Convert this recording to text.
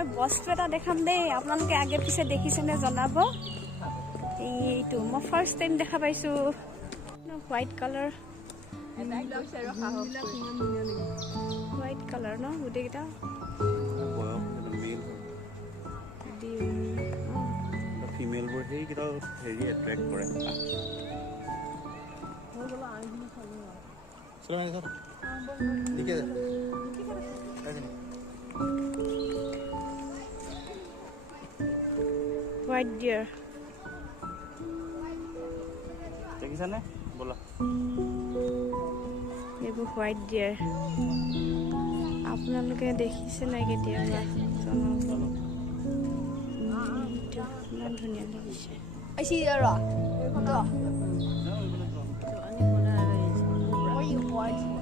মই বস্তু এটা দেখাম দেই আপোনালোকে আগে পিছে দেখিছেনে জনাব এইটো মই ফাৰ্ষ্ট টাইম দেখা পাইছোঁ হোৱাইট কালাৰ হোৱাইট কালাৰ ন গোটেইকেইটা ফিমেলবোৰ সেইকেইটা হেৰি এট্ৰেক্ট কৰে ঠিক আছে হোৱাইট ডিয়াৰ দেখিছানে ব'লা এইবোৰ হোৱাইট ডিয়াৰ আপোনালোকে দেখিছে নাই কেতিয়াবা জনাব ইমান ধুনীয়া লাগিছে I see the rock. Go. What are you watching?